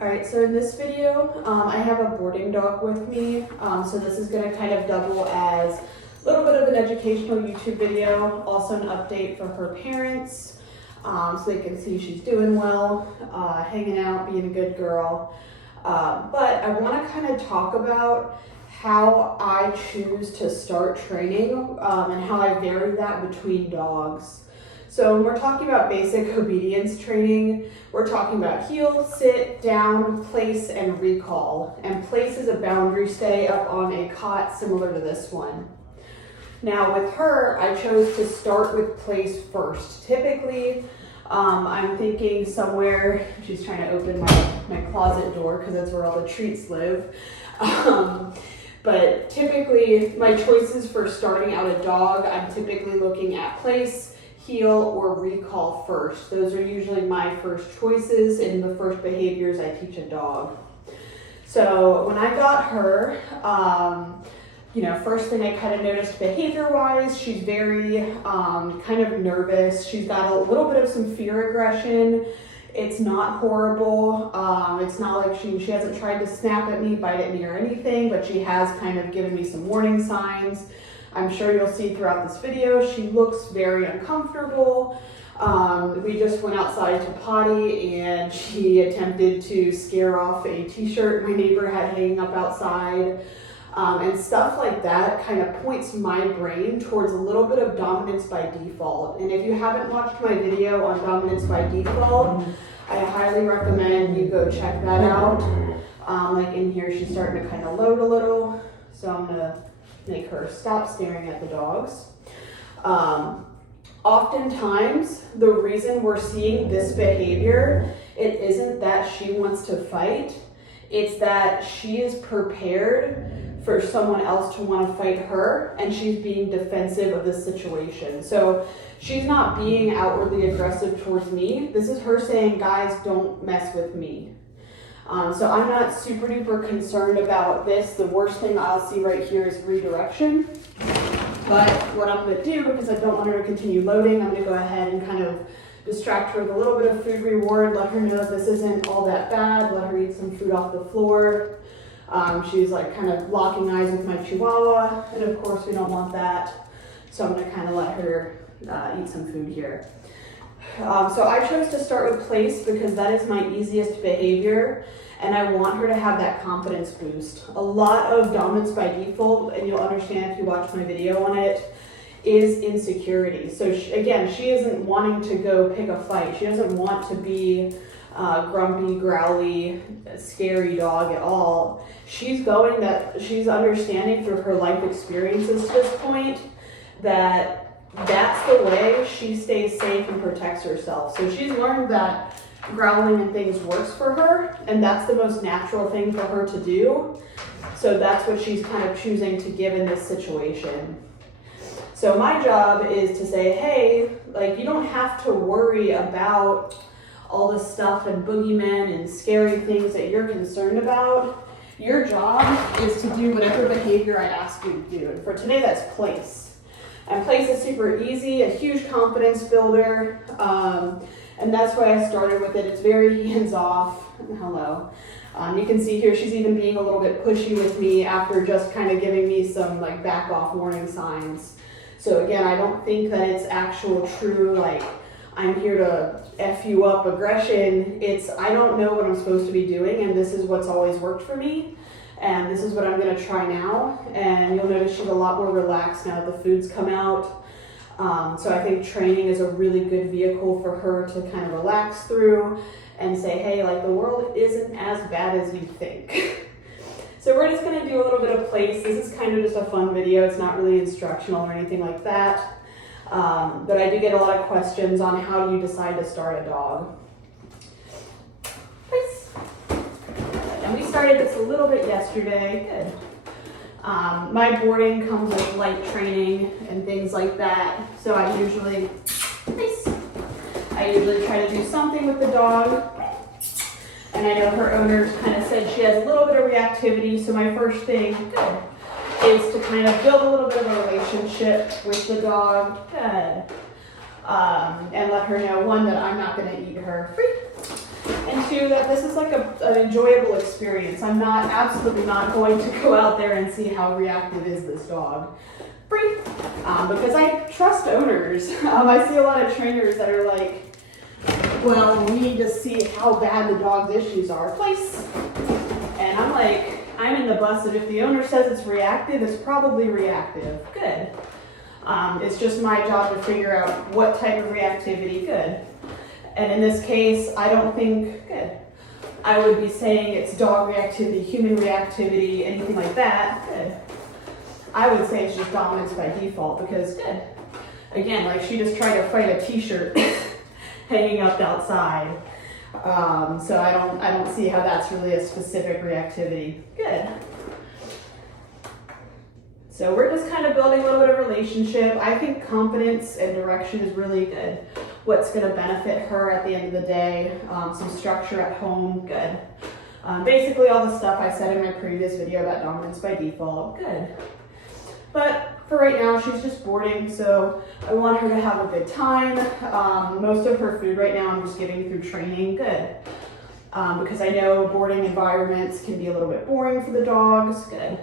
Alright, so in this video, I have a boarding dog with me, so this is going to kind of double as a little bit of an educational YouTube video, also an update for her parents, so they can see she's doing well, hanging out, being a good girl. But I want to kind of talk about how I choose to start training and how I vary that between dogs. So when we're talking about basic obedience training, we're talking about heel, sit, down, place, and recall. And place is a boundary stay up on a cot similar to this one. Now with her, I chose to start with place first. Typically, I'm thinking somewhere, she's trying to open my closet door because that's where all the treats live. But typically, my choices for starting out a dog, I'm typically looking at place, heel, or recall first. Those are usually my first choices in the first behaviors I teach a dog. So when I got her, first thing I kind of noticed behavior-wise, she's very kind of nervous. She's got a little bit of some fear aggression. It's not horrible. It's not like she hasn't tried to snap at me, bite at me, or anything, but she has kind of given me some warning signs. I'm sure you'll see throughout this video, she looks very uncomfortable. We just went outside to potty and she attempted to scare off a t-shirt my neighbor had hanging up outside. And stuff like that kind of points my brain towards a little bit of dominance by default. And if you haven't watched my video on dominance by default, I highly recommend you go check that out. Like in here, she's starting to kind of load a little. So I'm gonna make her stop staring at the dogs. Oftentimes, the reason we're seeing this behavior, it isn't that she wants to fight, it's that she is prepared for someone else to want to fight her, and she's being defensive of the situation. So she's not being outwardly aggressive towards me. This is her saying, guys, don't mess with me. So I'm not super duper concerned about this. The worst thing I'll see right here is redirection. But what I'm going to do, because I don't want her to continue loading, I'm going to go ahead and kind of distract her with a little bit of food reward, let her know this isn't all that bad, let her eat some food off the floor. She's like kind of locking eyes with my Chihuahua, and of course we don't want that. So I'm going to kind of let her eat some food here. So I chose to start with place because that is my easiest behavior, and I want her to have that confidence boost. A lot of dominance by default, and you'll understand if you watch my video on it, is insecurity. So she isn't wanting to go pick a fight. She doesn't want to be grumpy, growly, scary dog at all. She's understanding through her life experiences to this point that that's the way she stays safe and protects herself. So she's learned that growling and things works for her, and that's the most natural thing for her to do. So that's what she's kind of choosing to give in this situation. So my job is to say, hey, like, you don't have to worry about all this stuff and boogeymen and scary things that you're concerned about. Your job is to do whatever behavior I ask you to do. And for today, that's place. And place is super easy, a huge confidence builder. And that's why I started with it. It's very hands-off. Hello. You can see here she's even being a little bit pushy with me after just kind of giving me some like back off warning signs. So again, I don't think that it's actual true, like, I'm here to F you up aggression. It's, I don't know what I'm supposed to be doing, and this is what's always worked for me. And this is what I'm gonna try now. And you'll notice she's a lot more relaxed now that the food's come out. So I think training is a really good vehicle for her to kind of relax through and say, hey, like, the world isn't as bad as you think. So we're just gonna do a little bit of place. This is kind of just a fun video. It's not really instructional or anything like that. But I do get a lot of questions on how do you decide to start a dog. Place. And we started this a little bit yesterday. Good. My boarding comes with light training and things like that. So I usually try to do something with the dog. And I know her owner kind of said she has a little bit of reactivity. So my first thing is to kind of build a little bit of a relationship with the dog. Good. And let her know, one, that I'm not going to eat her. And two, that this is like an an enjoyable experience. I'm absolutely not going to go out there and see how reactive is this dog. Free. Because I trust owners. I see a lot of trainers that are like, well, we need to see how bad the dog's issues are. Place. And I'm like, I'm in the bus that if the owner says it's reactive, it's probably reactive. Good. It's just my job to figure out what type of reactivity. Good. And in this case, I don't think, good. I would be saying it's dog reactivity, human reactivity, anything like that. Good. I would say it's just dominance by default because, good. Again, like she just tried to fight a t-shirt hanging up outside. So I don't see how that's really a specific reactivity. Good. So we're just kind of building a little bit of relationship. I think confidence and direction is really good. What's going to benefit her at the end of the day. Some structure at home. Good. Basically all the stuff I said in my previous video about dominance by default. Good. But for right now, she's just boarding, so I want her to have a good time. Most of her food right now I'm just giving through training. Good. Because I know boarding environments can be a little bit boring for the dogs. Good.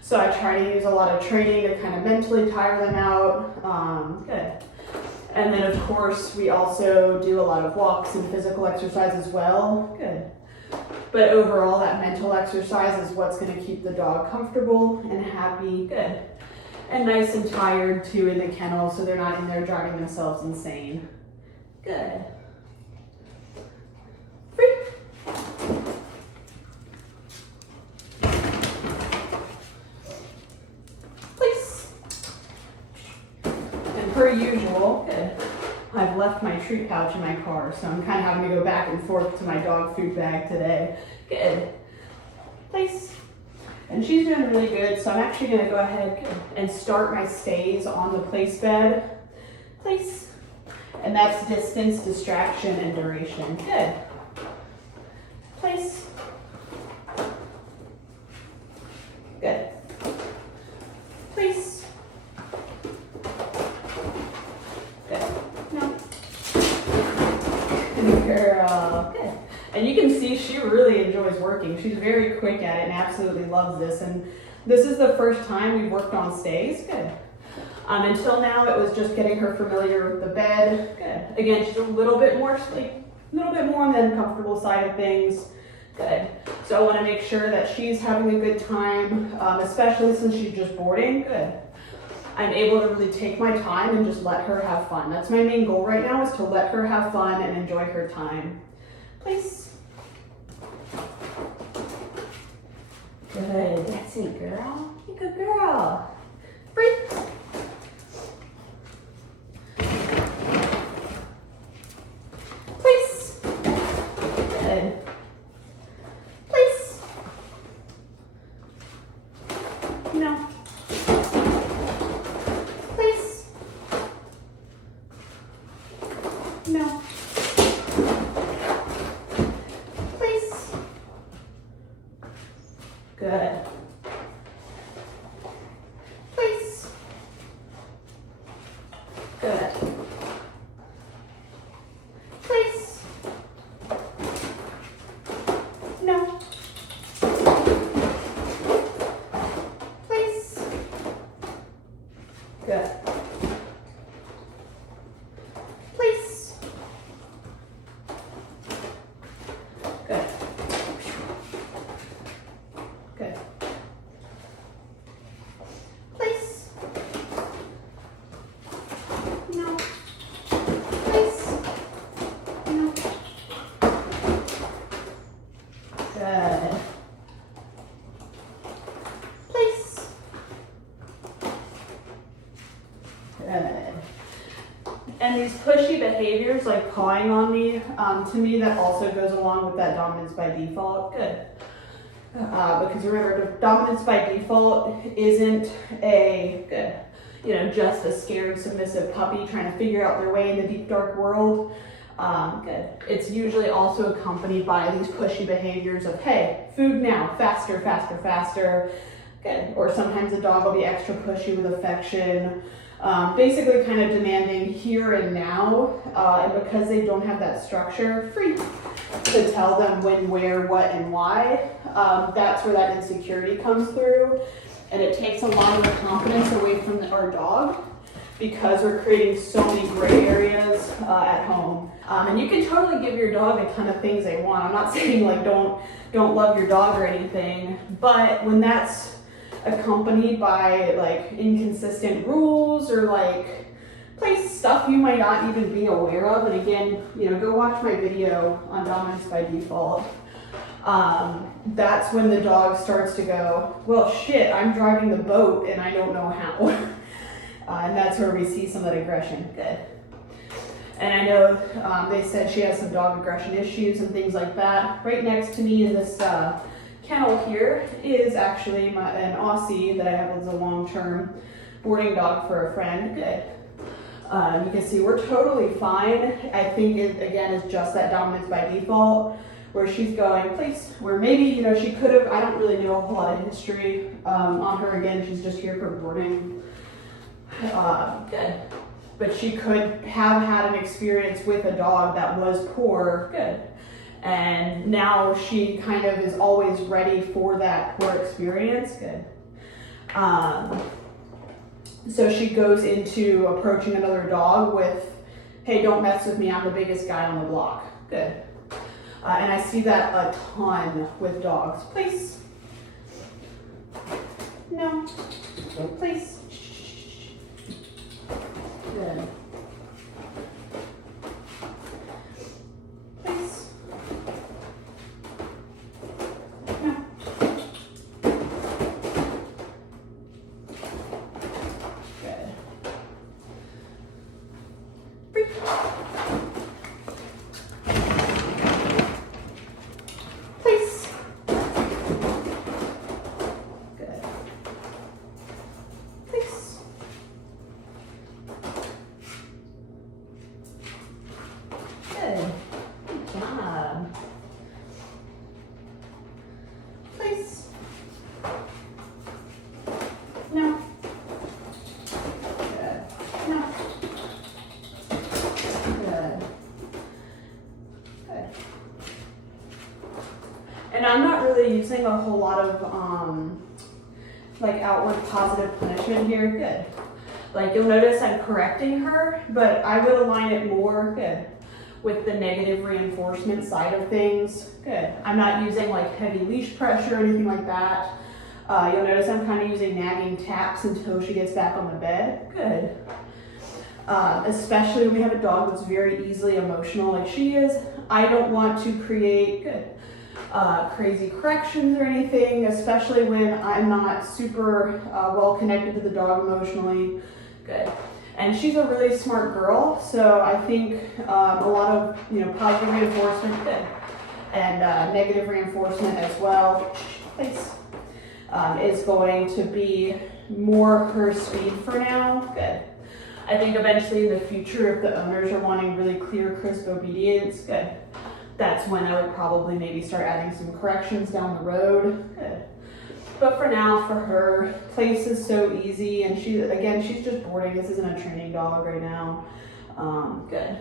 So I try to use a lot of training to kind of mentally tire them out. Good. And then of course we also do a lot of walks and physical exercise as well. Good. But overall that mental exercise is what's going to keep the dog comfortable and happy. Good. And nice and tired too in the kennel so they're not in there driving themselves insane. Good. Free. Per usual, good. I've left my treat pouch in my car, so I'm kind of having to go back and forth to my dog food bag today. Good. Place. And she's doing really good, so I'm actually going to go ahead and start my stays on the place bed. Place. And that's distance, distraction, and duration. Good. Place. Good. Place. Girl, good. And you can see she really enjoys working. She's very quick at it and absolutely loves this. And this is the first time we've worked on stays. Good. Until now, it was just getting her familiar with the bed. Good. Again, she's a little bit more on the uncomfortable side of things. Good. So I want to make sure that she's having a good time, especially since she's just boarding. Good. I'm able to really take my time and just let her have fun. That's my main goal right now, is to let her have fun and enjoy her time. Place. Good. That's it, girl. You good girl. Free. Place. Good. Place. No. No. Place. Good. Place. Good. Place. No. Place. Good. Place. Good. Good. Place. No. Place. No. Good. Place. Good. And these pushy behaviors like pawing on me, to me that also goes along with that dominance by default. Good. Because remember, dominance by default isn't just a scared, submissive puppy trying to figure out their way in the deep, dark world. Good. It's usually also accompanied by these pushy behaviors of, hey, food now, faster, faster, faster. Good. Or sometimes the dog will be extra pushy with affection. Basically kind of demanding here and now, and because they don't have that structure, free. to tell them when, where, what, and why. That's where that insecurity comes through. And it takes a lot of the confidence away from our dog because we're creating so many gray areas at home. And you can totally give your dog a ton of things they want. I'm not saying like don't love your dog or anything, but when that's accompanied by like inconsistent rules or like place stuff you might not even be aware of, and again, you know, go watch my video on dominance by default. That's when the dog starts to go, well, shit, I'm driving the boat and I don't know how. And that's where we see some of that aggression. Good. And I know they said she has some dog aggression issues and things like that. Right next to me in this kennel here is actually an Aussie that I have as a long-term boarding dog for a friend. Good. You can see we're totally fine. I think it, again, is just that dominance by default where she's going, place where maybe, you know, she could have, I don't really know a whole lot of history on her. Again, she's just here for boarding. Good. But she could have had an experience with a dog that was poor. Good. And now she kind of is always ready for that poor experience. Good. So she goes into approaching another dog with, hey, don't mess with me, I'm the biggest guy on the block. Good. And I see that a ton with dogs. Please. No. Please. Good. Please. No. Good. Breathe. Please. Good. Please. Good. Good job. Please. No. Good. No. Good. Good. And I'm not really using a whole lot of like outward positive punishment here. Good. Like you'll notice I'm correcting her, but I would align it more, good, with the negative reinforcement side of things. Good. I'm not using like heavy leash pressure or anything like that. You'll notice I'm kind of using nagging taps until she gets back on the bed. Good. Especially when we have a dog that's very easily emotional like she is. I don't want to create, good, crazy corrections or anything, especially when I'm not super well connected to the dog emotionally. Good. And she's a really smart girl, so I think a lot of, you know, positive reinforcement, good, and negative reinforcement as well, place, is going to be more her speed for now. Good. I think eventually in the future, if the owners are wanting really clear, crisp obedience, good, that's when I would probably maybe start adding some corrections down the road. Good. But for now, for her, place is so easy, and she's just boarding. This isn't a training dog right now. Good.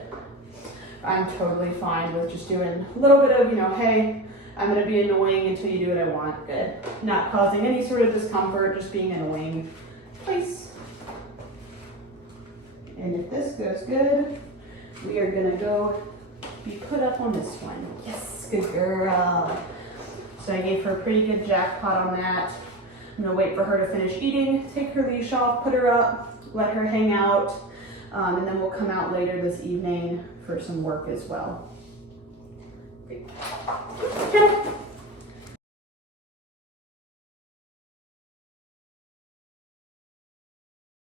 I'm totally fine with just doing a little bit of, you know, hey, I'm gonna be annoying until you do what I want. Good. Not causing any sort of discomfort, just being annoying. Place. And if this goes good, we are gonna go be put up on this one. Yes, good girl. So I gave her a pretty good jackpot on that. I'm gonna wait for her to finish eating, take her leash off, put her up, let her hang out, and then we'll come out later this evening for some work as well. Okay.